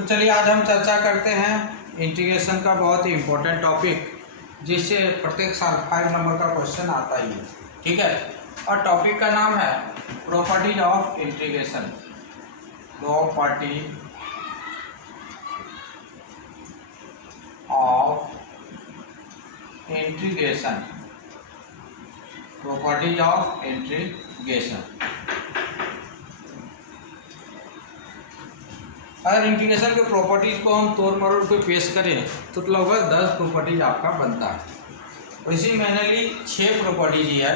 तो चलिए आज हम चर्चा करते हैं इंटीग्रेशन का बहुत ही इम्पोर्टेंट टॉपिक, जिससे प्रत्येक साल 5 नंबर का क्वेश्चन आता ही है। ठीक है, और टॉपिक का नाम है properties of integration. Property of integration, properties of integration. अगर इंटीग्रेशन के प्रॉपर्टीज को हम तोड़ मरोड़ के पेश करें तो लगभग 10 प्रॉपर्टीज आपका बनता है। और इसी मैनली 6 प्रॉपर्टीज ही है।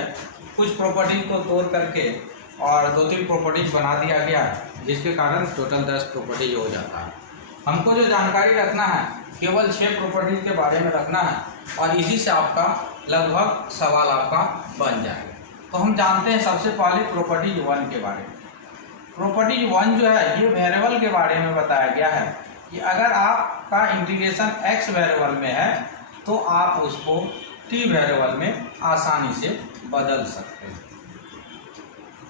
कुछ प्रॉपर्टीज को तोड़ करके और 2-3 प्रॉपर्टीज बना दिया गया है, जिसके कारण टोटल 10 प्रॉपर्टीज हो जाता है। हमको जो जानकारी रखना है केवल 6 प्रॉपर्टीज के बारे में रखना है, और इसी से आपका लगभग सवाल आपका बन जाएगा। तो हम जानते हैं सबसे पहले प्रॉपर्टीज 1 के बारे में। प्रॉपर्टीज 1 जो है ये वेरिएबल के बारे में बताया गया है कि अगर आपका इंटीग्रेशन x वेरिएबल में है तो आप उसको t वेरिएबल में आसानी से बदल सकते हैं।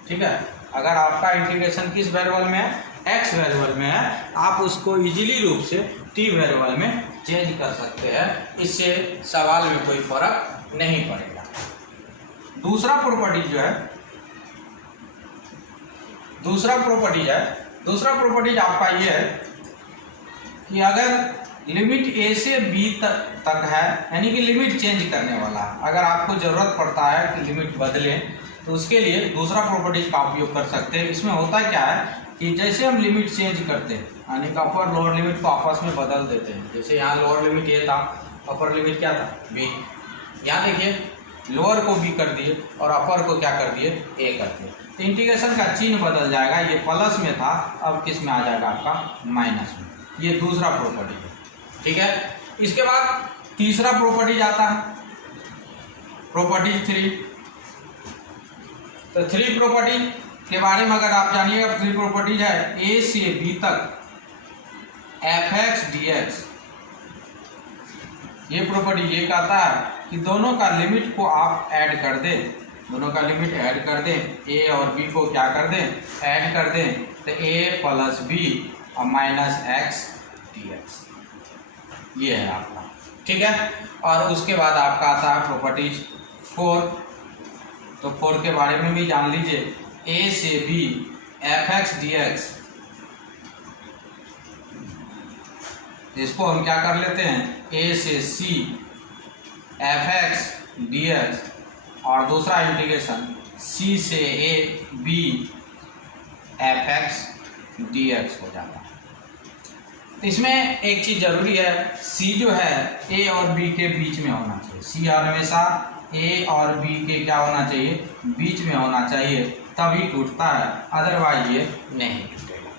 ठीक है, अगर आपका इंटीग्रेशन किस वेरिएबल में है, x वेरिएबल में है, आप उसको इजीली रूप से t वेरिएबल में चेंज कर सकते हैं। इससे सवाल में कोई फर्क नहीं पड़ेगा। दूसरा प्रॉपर्टीज आपका ये है कि अगर लिमिट a से b तक है, यानी कि लिमिट चेंज करने वाला, अगर आपको ज़रूरत पड़ता है कि लिमिट बदलें तो उसके लिए दूसरा प्रॉपर्टीज का उपयोग कर सकते हैं। इसमें होता क्या है कि जैसे हम लिमिट चेंज करते हैं, यानी कि अपर लोअर लिमिट को आपस में बदल देते हैं। जैसे यहाँ लोअर लिमिट a था, अपर लिमिट क्या था, b। यहाँ देखिए लोअर को b कर दिए और अपर को क्या कर दिए, a कर दिए। तो इंटीग्रेशन का चिन्ह बदल जाएगा, ये प्लस में था अब किस में आ जाएगा, आपका माइनस में। ये दूसरा प्रॉपर्टी है। ठीक है, इसके बाद तीसरा प्रॉपर्टी आता है प्रॉपर्टीज 3। तो 3 प्रॉपर्टी के बारे में अगर आप जानिएगा, 3 प्रॉपर्टीज है a से b तक f(x) dx। ये प्रॉपर्टी ये कहता है कि दोनों का लिमिट को आप ऐड कर दें, दोनों का लिमिट ऐड कर दें, a और b को क्या कर दें, ऐड कर दें, तो a प्लस b और माइनस x dx। ये है आपका। ठीक है, और उसके बाद आपका आता है प्रॉपर्टीज 4। तो 4 के बारे में भी जान लीजिए, a से b f(x) dx। इसको हम क्या कर लेते हैं, a से c f(x) dx, और दूसरा इंटीग्रेशन c से a b f(x) dx हो जाता है। इसमें एक चीज़ जरूरी है, c जो है a और b के बीच में होना चाहिए। c हमेशा a और b के क्या होना चाहिए, बीच में होना चाहिए, तभी टूटता है, अदरवाइज ये नहीं टूटेगा।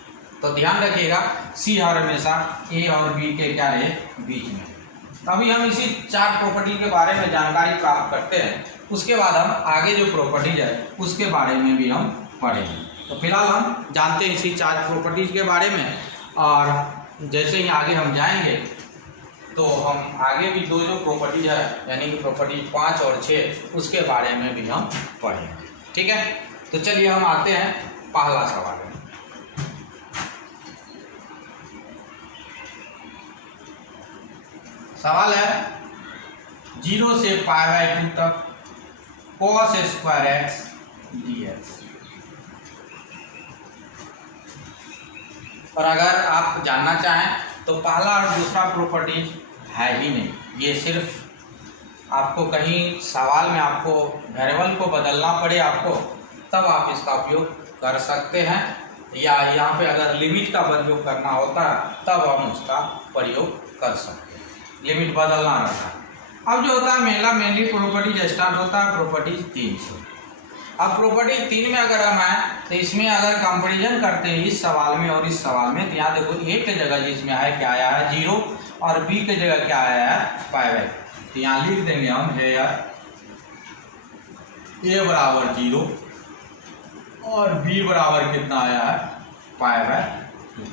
तो ध्यान रखिएगा, c हमेशा a और b के क्या है, बीच में। अभी हम इसी 4 प्रॉपर्टी के बारे में जानकारी प्राप्त करते हैं, उसके बाद हम आगे जो प्रॉपर्टीज है उसके बारे में भी हम पढ़ेंगे। तो फिलहाल हम जानते हैं इसी 4 प्रॉपर्टीज के बारे में, और जैसे ही आगे हम जाएंगे तो हम आगे भी जो प्रॉपर्टीज है, यानी कि प्रॉपर्टी 5 और 6, उसके बारे में भी हम पढ़ेंगे। ठीक है, तो चलिए हम आते हैं पहला सवाल में। सवाल है 0 से π/2 तक cos² dx। और अगर आप जानना चाहें तो पहला और दूसरा प्रॉपर्टी है ही नहीं, ये सिर्फ आपको कहीं सवाल में आपको वेरिएबल को बदलना पड़े आपको, तब आप इसका उपयोग कर सकते हैं, या यहाँ पे अगर लिमिट का प्रयोग करना होता है तब हम उसका प्रयोग कर सकते हैं, लिमिट बदलना रहता है। अब जो होता है मेनली प्रॉपर्टीज स्टार्ट होता है प्रॉपर्टीज 3 से। अब प्रॉपर्टी 3 में अगर हम आए तो इसमें अगर कंपैरिजन करते हैं इस सवाल में और इस सवाल में, तो यहाँ देखो a के जगह जिसमें है क्या आया है 0, और b के जगह क्या आया है π/2। तो यहाँ लिख देंगे हम है यार a बराबर 0 और b बराबर कितना आया है π/2।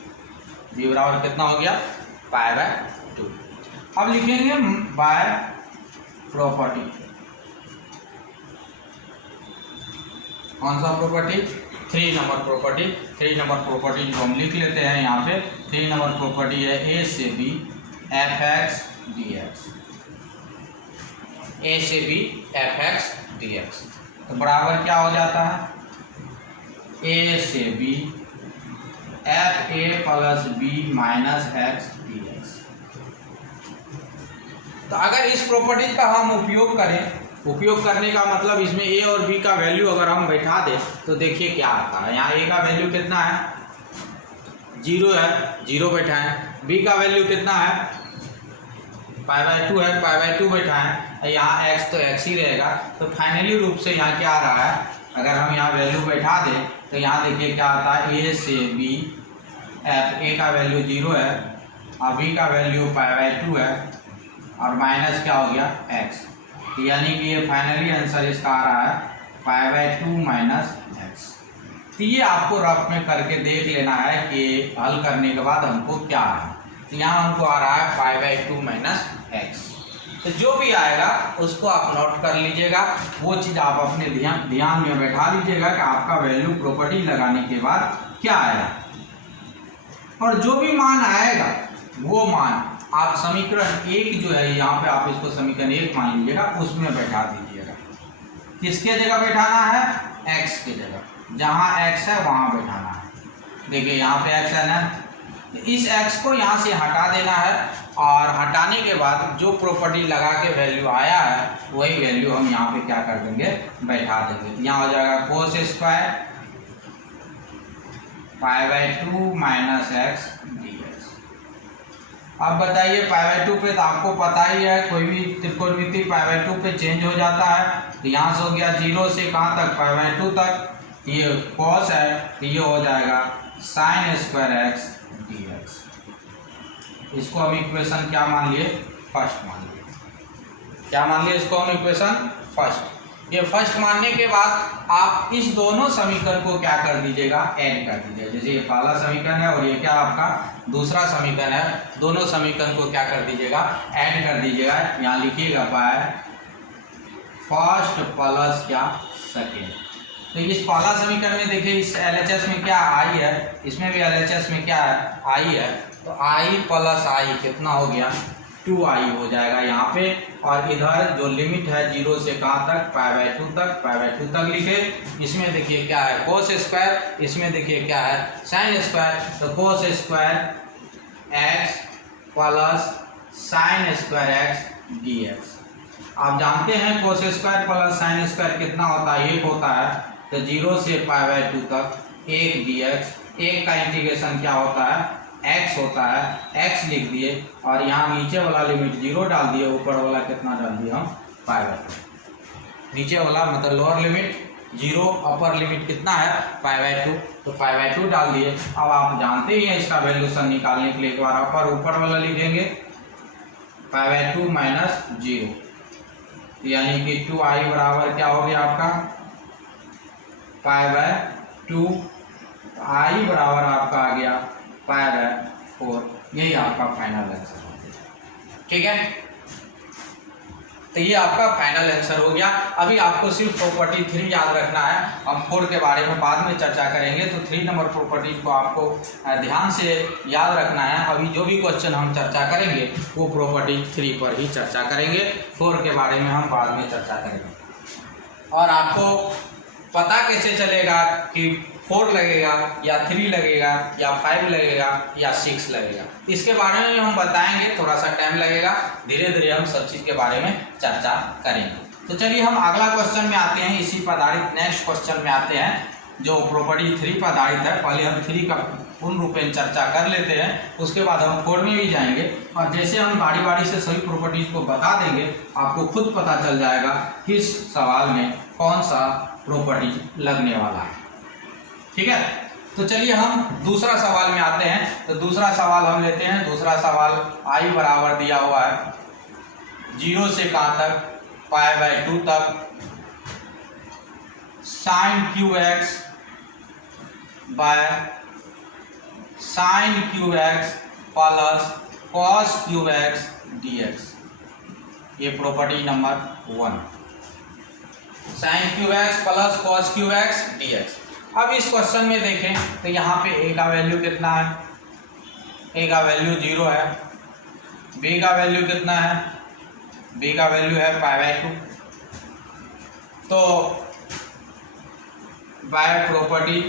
b बराबर कितना हो गया, π/2। अब लिखेंगे बाय प्रॉपर्टी। कौन सा property? 3 number property. 3 number property को हम लिख लेते हैं यहाँ पे। 3 नंबर प्रॉपर्टी है ए से B F X D X, A से B F X D X. तो बराबर क्या हो जाता है? ए से B F A plus B minus X D X. तो अगर इस प्रॉपर्टी का हम उपयोग करें, उपयोग करने का मतलब इसमें ए और बी का वैल्यू अगर हम बैठा दें तो देखिए क्या आता है। यहाँ ए का वैल्यू कितना है? 0 है, 0 बैठाएं। बी का वैल्यू कितना है? π/2 है, π/2 बैठाएं। यहाँ x तो x ही रहेगा। तो फाइनली रूप से यहाँ क्या आ रहा है? अगर हम यहाँ वैल्यू बैठा दें तो यहाँ देखिए क्या आता है? ए से बी एफ ए का वैल्यू 0 है और बी का वैल्यू π/2 है और माइनस क्या हो गया? x। यानी कि ये फाइनली आंसर इसका आ रहा है π/2 माइनस एक्स। तो ये आपको रफ में करके देख लेना है कि हल करने के बाद हमको क्या है। तो यहाँ हमको आ रहा है π/2 माइनस एक्स। तो जो भी आएगा उसको आप नोट कर लीजिएगा, वो चीज़ आप अपने ध्यान में बैठा लीजिएगा कि आपका वैल्यू प्रॉपर्टी लगाने के बाद क्या आएगा। और जो भी मान आएगा वो मान आप समीकरण 1 जो है यहाँ पे आप इसको समीकरण 1 मान लीजिएगा, उसमें बैठा दीजिएगा। किसके जगह बैठाना है? x के जगह। जहाँ x है वहाँ बैठाना है। देखिए यहाँ पे x है ना, इस x को यहाँ से हटा देना है और हटाने के बाद जो प्रॉपर्टी लगा के वैल्यू आया है वही वैल्यू हम यहाँ पे क्या कर देंगे? बैठा देंगे। यहाँ हो जाएगा cos square π/2 minus X D X. अब बताइए π/2 पे तो आपको पता ही है कोई भी त्रिकोणमिति π/2 पे चेंज हो जाता है। तो यहाँ से हो गया 0 से कहाँ तक? π/2 तक। ये cos है तो ये हो जाएगा sin square x D x. इसको हम इक्वेशन क्या मान लिए? फर्स्ट मान लिए। क्या मान लिए इसको हम? Equation first. ये फर्स्ट मानने के बाद आप इस दोनों समीकरण को क्या कर दीजिएगा? ऐड कर दीजिएगा। जैसे ये पहला समीकरण है और ये क्या आपका दूसरा समीकरण है, दोनों समीकरण को क्या कर दीजिएगा? ऐड कर दीजिएगा। यहाँ लिखिएगा बाय फर्स्ट प्लस क्या सेकेंड। तो इस पहला समीकरण में देखिए इस LHS में क्या आई है, इसमें भी LHS में क्या है? आई है। तो आई प्लस आई कितना हो गया? 2i हो जाएगा यहाँ पे। और इधर जो लिमिट है 0 से कहाँ तक? π/2 तक। π/2 तक लिखे। इसमें देखिए क्या है? cos square. इसमें देखिए क्या है? sin square. तो cos square x plus sin square x D x. आप जानते हैं cos square plus sin square कितना होता है? 1 होता है। तो 0 से π/2 तक 1 dx। 1 का इंटीग्रेशन क्या होता है? x होता है। x लिख दिए और यहाँ नीचे वाला लिमिट 0 डाल दिए, ऊपर वाला कितना डाल दिए हम? π/2। नीचे वाला मतलब लोअर लिमिट 0, अपर लिमिट कितना है? π/2। तो π/2 डाल दिए। अब आप जानते ही हैं इसका वैल्यूशन निकालने के लिए एक बार अपर ऊपर वाला लिखेंगे π/2 माइनस 0, यानी कि 2i बराबर क्या हो गया आपका? π/2। i बराबर आपका आ गया π/4। यही आपका फाइनल आंसर हो गया। ठीक है, तो ये आपका फाइनल आंसर हो गया। अभी आपको सिर्फ प्रॉपर्टी 3 याद रखना है। हम 4 के बारे में बाद में चर्चा करेंगे। तो 3 नंबर प्रॉपर्टी को आपको ध्यान से याद रखना है। अभी जो भी क्वेश्चन हम चर्चा करेंगे वो प्रॉपर्टी 3 पर ही चर्चा करेंगे। 4 के बारे में हम बाद में चर्चा करेंगे। और आपको पता कैसे चलेगा कि 4 लगेगा या 3 लगेगा या 5 लगेगा या 6 लगेगा, इसके बारे में हम बताएंगे। थोड़ा सा टाइम लगेगा, धीरे धीरे हम सब चीज़ के बारे में चर्चा करेंगे। तो चलिए हम अगला क्वेश्चन में आते हैं। इसी पर आधारित नेक्स्ट क्वेश्चन में आते हैं जो प्रॉपर्टी 3 पर आधारित है। पहले हम 3 का पूर्ण रूपेण चर्चा कर लेते हैं, उसके बाद हम 4 में भी जाएंगे। और जैसे हम बारी बारी से सभी प्रॉपर्टीज को बता देंगे, आपको खुद पता चल जाएगा किस सवाल में कौन सा प्रॉपर्टी लगने वाला है। ठीक है, तो चलिए हम दूसरा सवाल में आते हैं। तो दूसरा सवाल हम लेते हैं। दूसरा सवाल i बराबर दिया हुआ है 0 से कहाँ तक? π/2 तक sin qx by sin qx plus cos qx dx। ये property number 1। Sine cube x plus cos cube x dx। अब इस क्वेश्चन में देखें तो यहाँ पे a का वैल्यू कितना है, a का वैल्यू 0 है, b का वैल्यू कितना है, b का वैल्यू है π/2। तो बाय प्रॉपर्टी,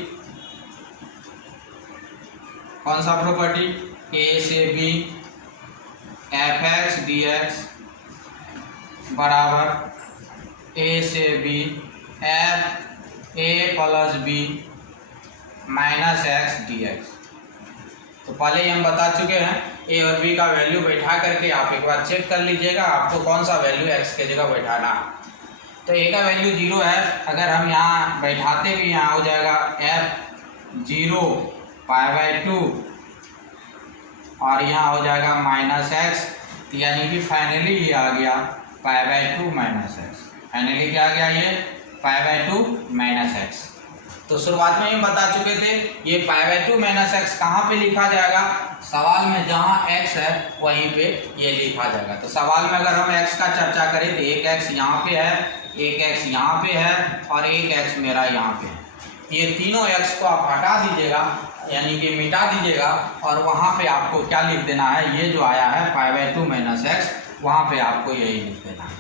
कौन सा प्रॉपर्टी, a से b fx dx बराबर a से b f a plus b minus x dx। तो पहले ही हम बता चुके हैं a और b का वैल्यू बैठा करके आप एक बार चेक कर लीजिएगा आपको कौन सा वैल्यू x के जगह बैठाना है। तो a का वैल्यू 0 है, अगर हम यहाँ बैठाते भी यहाँ हो जाएगा f 0 π/2 और यहाँ हो जाएगा माइनस एक्स, यानी कि फाइनली ये आ गया π/2 माइनस एक्स। फाइनली क्या आ गया, ये π/2 माइनस एक्स। तो शुरुआत में ही बता चुके थे ये π/2 माइनस एक्स कहाँ पे लिखा जाएगा, सवाल में जहाँ x है वहीं पे ये लिखा जाएगा। तो सवाल में अगर हम x का चर्चा करें तो एक x यहाँ पे है, एक x यहाँ पे है और एक x मेरा यहाँ पे है। ये तीनों x को आप हटा दीजिएगा यानी कि मिटा दीजिएगा और वहाँ पे आपको क्या लिख देना है, ये जो आया है π/2 माइनस एक्स, वहाँ पे आपको यही लिख देना है।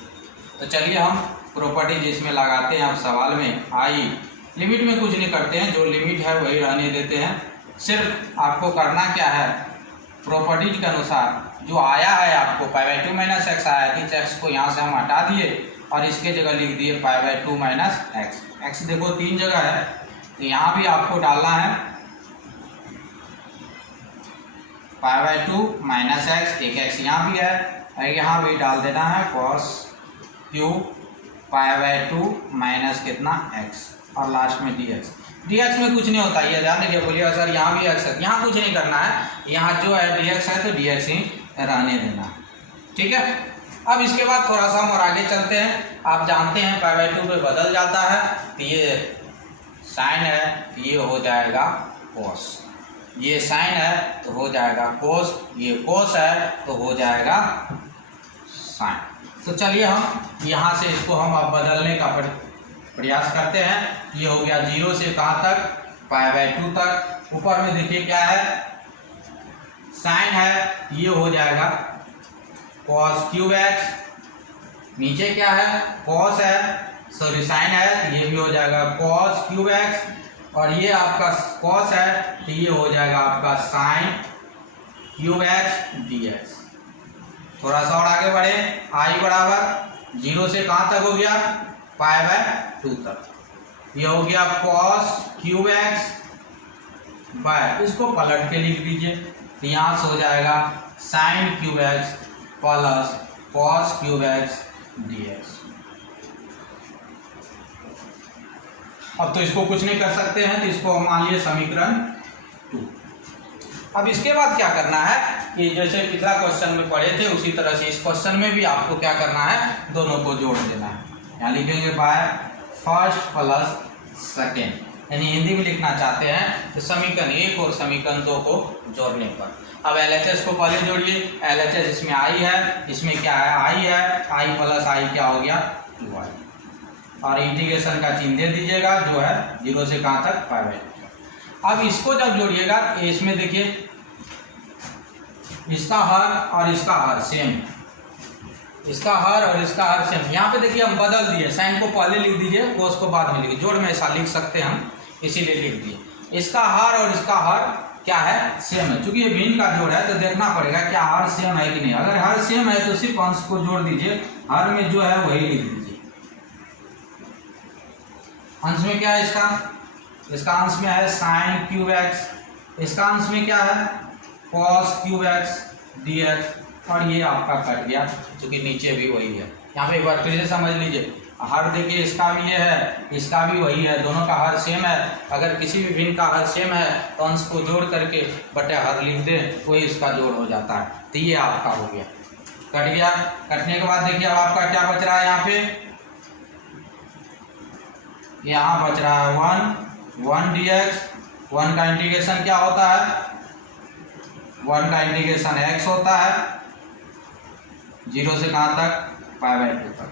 तो चलिए हम प्रॉपर्टी जिसमें लगाते हैं, आप सवाल में आई लिमिट में कुछ नहीं करते हैं, जो लिमिट है वही रहने देते हैं। सिर्फ आपको करना क्या है, प्रॉपर्टीज के अनुसार जो आया है आपको π/2 माइनस एक्स आया है, इस एक्स को यहाँ से हम हटा दिए और इसके जगह लिख दिए π/2 माइनस एक्स। एक्स देखो 3 जगह है, तो यहाँ भी आपको डालना है π/2 माइनस एक्स, एक एक्स यहाँ भी है और यहाँ भी डाल देना है cos क्यूब π/2 माइनस कितना एक्स और लास्ट में dx। dx में कुछ नहीं होता, ये ध्यान रखिए। बोलिए सर यहाँ भी x है, यहाँ कुछ नहीं करना है, यहाँ जो है dx है तो dx ही रहने देना, ठीक है। अब इसके बाद थोड़ा सा हम और आगे चलते हैं। आप जानते हैं π/2 पे बदल जाता है, तो ये साइन है ये हो जाएगा कोस, ये साइन है तो हो जाएगा कोस, ये कोस है तो हो जाएगा साइन। तो चलिए हम यहाँ से इसको हम अब बदलने का प्रयास करते हैं। ये हो गया 0 से कहाँ तक, π/2 तक। ऊपर में देखिए क्या है, साइन है, ये हो जाएगा cos क्यूब एक्स। नीचे क्या है, cos है, सॉरी साइन है, ये भी हो जाएगा cos क्यूब एक्स और ये आपका cos है तो ये हो जाएगा आपका साइन क्यूब एक्स dx। थोड़ा सा और आगे बढ़े, आई बराबर 0 से कहाँ तक हो गया, π/2 तक। ये हो गया cos क्यूब एक्स बाय, इसको पलट के लिख दीजिए तो यहाँ से हो जाएगा sign cube x plus cos cube x dx। अब तो इसको कुछ नहीं कर सकते हैं, तो इसको हम मान लिए समीकरण 2। अब इसके बाद क्या करना है कि जैसे पिछला क्वेश्चन में पढ़े थे उसी तरह से इस क्वेश्चन में भी आपको क्या करना है, दोनों को जोड़ देना है। यहाँ लिखेंगे बाय फर्स्ट प्लस सेकेंड, यानी हिंदी में लिखना चाहते हैं तो समीकरण 1 और समीकरण 2 को जोड़ने पर। अब LHS को पहले जोड़िए, LHS इसमें आई है, इसमें क्या है आई है, आई प्लस आई क्या हो गया 2i और इंटीग्रेशन का चिन्ह दे दीजिएगा जो है 0 से कहाँ तक π/2। अब इसको जब जोड़िएगा इसमें देखिए इसका हर और इसका हर सेम, इसका हर और इसका हर सेम। यहाँ पे देखिए हम बदल दिए, साइन को पहले लिख दीजिए, कोस को बाद में लिखिए, जोड़ में ऐसा लिख सकते हैं हम, इसीलिए लिख दिए। इसका हर और इसका हर क्या है, सेम है। चूंकि ये भिन्न का जोड़ है तो देखना पड़ेगा क्या हर सेम है कि नहीं। अगर हर सेम है तो सिर्फ अंश को जोड़ दीजिए, हर में जो है वही लिख दीजिए। अंश में क्या है इसका अंश में है साइन क्यूब एक्स, इसका अंश में क्या है कॉस क्यूब एक्स dx और ये आपका कट गया क्योंकि नीचे भी वही है। यहाँ पे एक बार फिर से समझ लीजिए, हर देखिए इसका भी ये है, इसका भी वही है, दोनों का हर सेम है। अगर किसी भी भिन्न का हर सेम है तो अंश को जोड़ करके बटे हर लिख दें, वही इसका जोड़ हो जाता है। तो ये आपका हो गया, कट गया। कटने के बाद देखिए अब आपका क्या बच रहा है, यहाँ बच रहा है 1 dx। 1 का इंटीग्रेशन क्या होता है, 1 का इंटीग्रेशन x होता है 0 से कहाँ तक π/2 तक।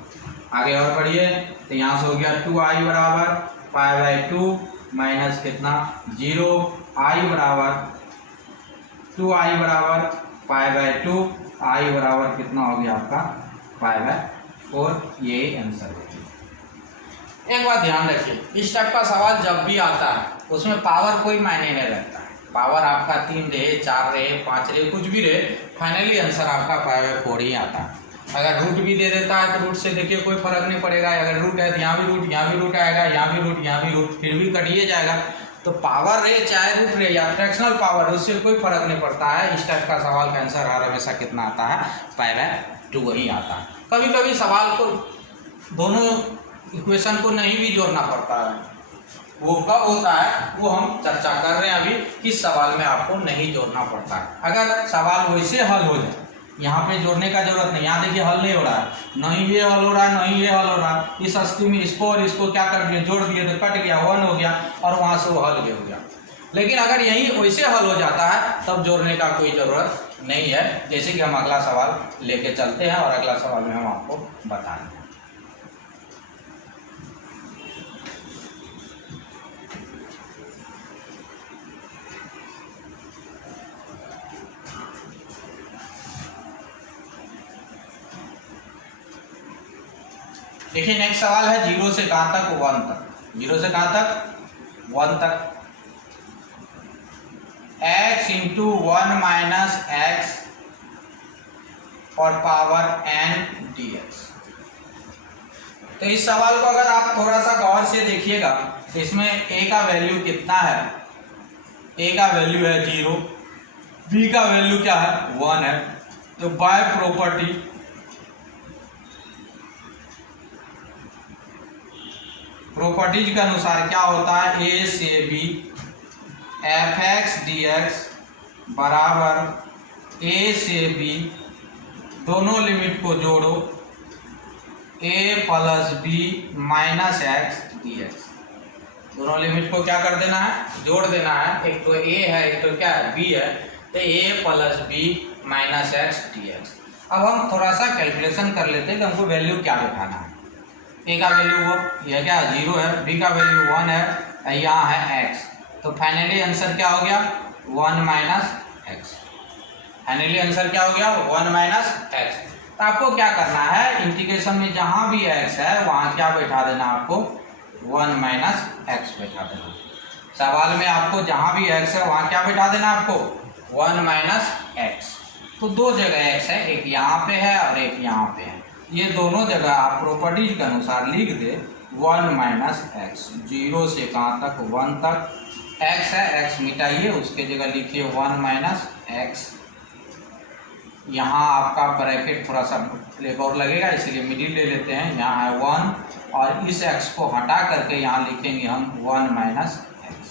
आगे और बढ़िए, तो यहाँ से हो गया 2i बराबर π/2 माइनस कितना 0, i बराबर 2i बराबर π/2, i बराबर कितना हो गया आपका π/4। ये आंसर हो गया। एक बात ध्यान रखिए, इस टाइप का सवाल जब भी आता है उसमें पावर कोई मायने नहीं रखता है। पावर आपका 3 रहे, 4 रहे, 5 रहे, कुछ भी रहे, फाइनली आंसर आपका π/4 ही आता है। अगर रूट भी दे देता है तो रूट से देखिए कोई फर्क नहीं पड़ेगा। अगर रूट है तो यहाँ भी रूट, यहाँ भी रूट आएगा, यहाँ भी रूट, यहाँ भी रूट, फिर भी कटिए जाएगा। तो पावर रहे चाहे रूट रहे या फ्रैक्शनल पावर, उससे कोई फर्क नहीं पड़ता है। इस टाइप का सवाल का आंसर हर हमेशा कितना आता है, π/2 ही आता है। कभी कभी सवाल को दोनों इक्वेशन को नहीं भी जोड़ना पड़ता है, वो कब होता है वो हम चर्चा कर रहे हैं अभी। किस सवाल में आपको नहीं जोड़ना पड़ता है। अगर सवाल वैसे हल हो जाए, यहाँ पे जोड़ने का जरूरत नहीं। यहाँ देखिए हल नहीं हो रहा है, नहीं ये हल हो रहा है, नहीं ये हल हो रहा है। इस स्थिति में इसको और इसको क्या कर दिए, जोड़ दिए तो कट गया, 1 हो गया और वहाँ से वो हल भी हो गया। लेकिन अगर यही वैसे हल हो जाता है तब जोड़ने का कोई ज़रूरत नहीं है। जैसे कि हम अगला सवाल लेके चलते हैं और अगला सवाल में हम आपको बताएंगे। देखिए नेक्स्ट सवाल है 0 से कहाँ तक 1 तक। 0 से कहाँ तक 1 तक। x इंटू 1 माइनस एक्स और पावर n dx। तो इस सवाल को अगर आप थोड़ा सा गौर से देखिएगा तो इसमें a का वैल्यू कितना है, a का वैल्यू है 0, b का वैल्यू क्या है 1 है। तो बाय प्रॉपर्टीज के अनुसार क्या होता है, a से b f(x) dx बराबर a से b, दोनों लिमिट को जोड़ो, a plus b minus x dx। दोनों लिमिट को क्या कर देना है, जोड़ देना है। एक तो a है, एक तो क्या है b है, तो a plus b minus x dx। अब हम थोड़ा सा कैलकुलेशन कर लेते हैं कि हमको वैल्यू क्या बैठाना है। a का वैल्यू वो यह क्या 0 है, b का वैल्यू 1 है, यहाँ है x। तो फाइनली आंसर क्या हो गया 1 माइनस एक्स। फाइनली आंसर क्या हो गया 1 माइनस एक्स। तो आपको क्या करना है, इंटीग्रेशन में जहाँ भी x है वहाँ क्या बैठा देना, आपको 1 माइनस एक्स बैठा देना। सवाल में आपको जहाँ भी x है वहाँ क्या बैठा देना, आपको 1 माइनस एक्स। तो दो जगह x है, एक यहाँ पे है और एक यहाँ पे है। ये दोनों जगह आप प्रॉपर्टीज के अनुसार लिख दे 1 माइनस एक्स। 0 से कहाँ तक 1 तक। x है, x मिटाइए, उसके जगह लिखिए 1 माइनस एक्स। यहाँ आपका ब्रैकेट थोड़ा सा एक और लगेगा इसलिए मिडिल ले लेते हैं। यहाँ है 1 और इस x को हटा करके यहाँ लिखेंगे हम 1 माइनस एक्स।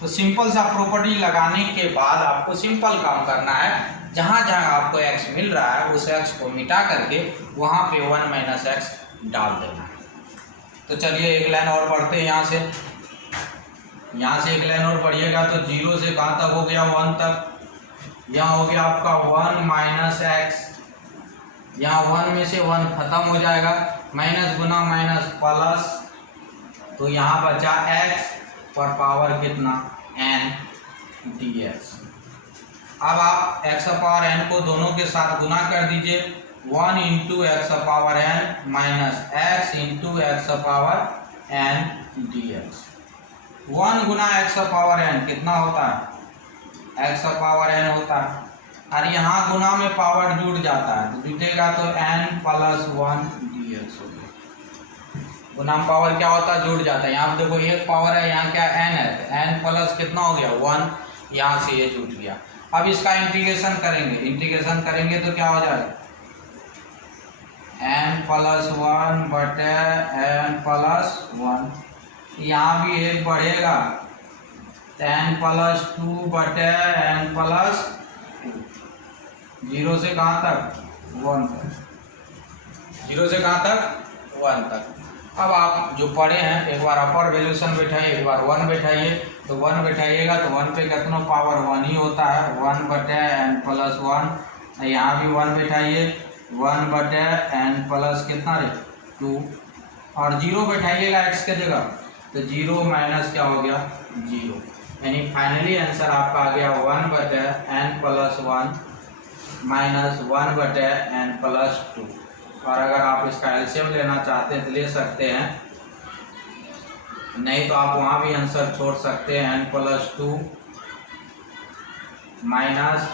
तो सिंपल सा प्रॉपर्टी लगाने के बाद आपको सिंपल काम करना है। जहाँ जहाँ आपको x मिल रहा है उस x को मिटा करके वहाँ पे 1 माइनस एक्स डाल देना है। तो चलिए एक लाइन और पढ़ते हैं। यहाँ से एक लाइन और पढ़िएगा तो 0 से कहाँ तक हो गया 1 तक। यहाँ हो गया आपका 1 माइनस एक्स, यहाँ 1 में से 1 खत्म हो जाएगा, माइनस गुना माइनस प्लस, तो यहाँ बचा x पर पावर कितना n dx। अब आप x पावर n को दोनों के साथ गुना कर दीजिए, 1 into x power n minus x into x power n dx। 1 गुना एक्स पावर n कितना होता है, x पावर n होता है। और यहाँ गुना में पावर जुड़ जाता है तो जुटेगा तो n प्लस 1 dx हो गया। गुना में पावर क्या होता है, जुड़ जाता है। यहाँ देखो एक पावर है, यहाँ क्या n है, तो n प्लस कितना हो गया 1, यहाँ से ये जुट गया। अब इसका इंटीग्रेशन करेंगे तो क्या हो जाएगा n प्लस 1 बटे n प्लस 1। यहाँ भी एक बढ़ेगा n प्लस 2 बटे n प्लस 2। 0 से कहाँ तक 1 तक, 0 से कहाँ तक 1 तक। अब आप जो पढ़े हैं एक बार अपर वैल्यूशन बैठाइए, एक बार 1 बैठाइए। तो 1 बैठाइएगा तो 1 पे कितना पावर 1 ही होता है, 1 बटे n प्लस 1। यहाँ भी 1 बैठाइए, 1/n प्लस कितना रे 2, और 0 बैठाइएगा x के जगह, तो 0 माइनस क्या हो गया 0, यानी फाइनली आंसर आपका आ गया 1/n plus 1 minus 1/n plus 2। और अगर आप इसका एलसीएम लेना चाहते हैं तो ले सकते हैं, नहीं तो आप वहाँ भी आंसर छोड़ सकते हैं, n plus 2 minus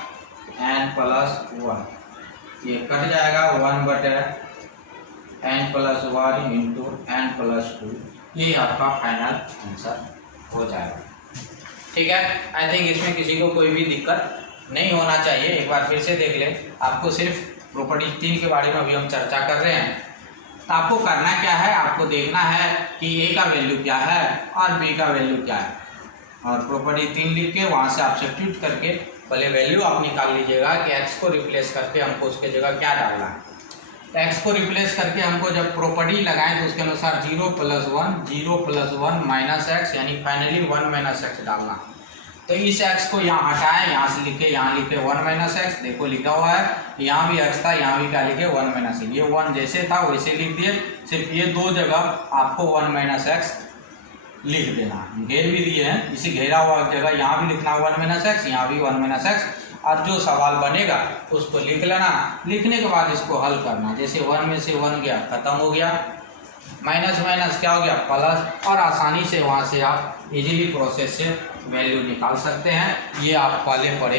n plus 1, ये कट जाएगा 1/n plus 1 into n plus 2, ये आपका फाइनल आंसर हो जाएगा। ठीक है, आई थिंक इसमें किसी को कोई भी दिक्कत नहीं होना चाहिए। एक बार फिर से देख ले, आपको सिर्फ प्रॉपर्टी 3 के बारे में अभी हम चर्चा कर रहे हैं। तो आपको करना क्या है, आपको देखना है कि ए का वैल्यू क्या है और बी का वैल्यू क्या है, और प्रॉपर्टी 3 लिख के वहाँ से आप सब्स्टिट्यूट करके पहले वैल्यू आप निकाल लीजिएगा कि एक्स को रिप्लेस करके हमको उसके जगह क्या डालना है। तो एक्स को रिप्लेस करके हमको जब प्रॉपर्टी लगाएं तो उसके अनुसार 0 + 1 माइनस एक्स, यानी फाइनली 1 माइनस एक्स डालना। तो इस x को यहाँ हटाएं, यहाँ से लिखे, यहाँ लिखे 1 माइनस एक्स, देखो लिखा हुआ है, यहाँ भी x था, यहाँ भी क्या लिखे 1 माइनस, ये 1 जैसे था वैसे लिख दिए, सिर्फ ये 2 जगह आपको 1 माइनस एक्स लिख देना। घेर भी दिए हैं, इसी घेरा हुआ जगह यहाँ भी लिखना 1 माइनस एक्स, यहाँ भी 1 माइनस एक्स, और जो सवाल बनेगा उसको लिख लेना। लिखने के बाद इसको हल करना, जैसे 1 में से 1 गया खत्म हो गया, माइनस माइनस क्या हो गया प्लस, और आसानी से वहाँ से आप इजीली प्रोसेस से वैल्यू निकाल सकते हैं। ये आप पहले पढ़े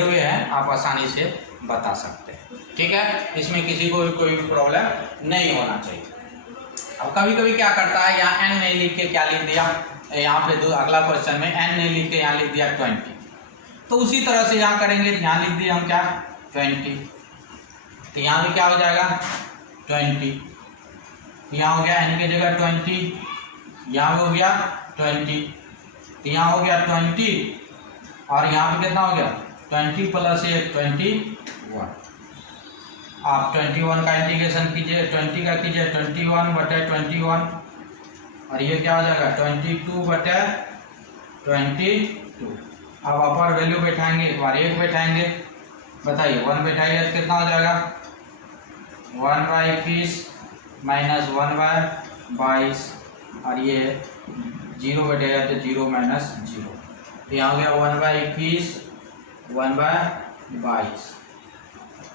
हुए हैं, आप आसानी से बता सकते हैं। ठीक है, इसमें किसी को भी कोई भी प्रॉब्लम नहीं होना चाहिए। अब कभी कभी क्या करता है, यहाँ n नहीं लिख के क्या लिख दिया, यहाँ पे अगला क्वेश्चन में n नहीं लिख के यहाँ लिख दिया 20, तो उसी तरह से यहाँ करेंगे, यहाँ लिख दिया हम क्या 20, तो यहाँ भी क्या हो जाएगा 20, यहाँ हो गया n की जगह 20, यहाँ हो गया 20, तो यहाँ हो गया 20, और यहाँ पे कितना हो गया 20 + 1 21। आप 21 का इंटीग्रेशन कीजिए, 20 का कीजिए 21/21, और ये क्या हो जाएगा 22/22। अब अपर वैल्यू बैठाएंगे, एक बार 1 बैठाएंगे, बताइए 1 बैठाइए तो कितना हो जाएगा 1/21 माइनस 1/22, और ये 0 बैठेगा तो 0 माइनस 0, तो यहाँ हो गया 1/21 1/22।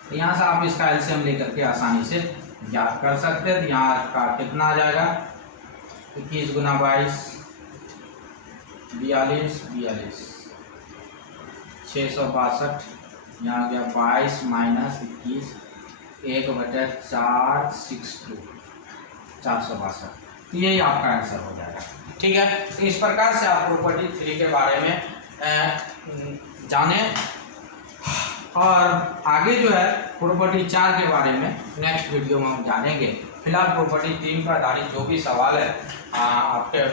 तो यहाँ से आप इसका एलसीएम लेकर के आसानी से ज्ञात कर सकते हैं। तो यहाँ का कितना आ जाएगा 21 × 22 42 662, यहाँ हो गया 22 माइनस 21 1/4 62 462, तो यही आपका आंसर हो जाएगा। ठीक है, तो इस प्रकार से आप प्रॉपर्टी 3 के बारे में जाने, और आगे जो है प्रॉपर्टी 4 के बारे में नेक्स्ट वीडियो में हम जानेंगे। फिलहाल प्रॉपर्टी 3 पर आधारित जो भी सवाल है आपके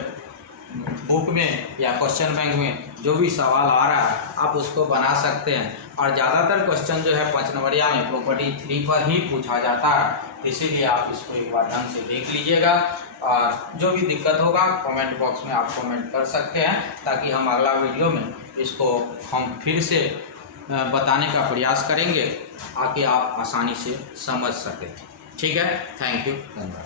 बुक में या क्वेश्चन बैंक में जो भी सवाल आ रहा है आप उसको बना सकते हैं, और ज़्यादातर क्वेश्चन जो है 5 नंबरिया में प्रॉपर्टी 3 पर ही पूछा जाता है, इसीलिए आप इसको एक बार ढंग से देख लीजिएगा। और जो भी दिक्कत होगा कमेंट बॉक्स में आप कमेंट कर सकते हैं, ताकि हम अगला वीडियो में इसको हम फिर से बताने का प्रयास करेंगे, ताकि आप आसानी से समझ सकें। ठीक है, थैंक यू, धन्यवाद।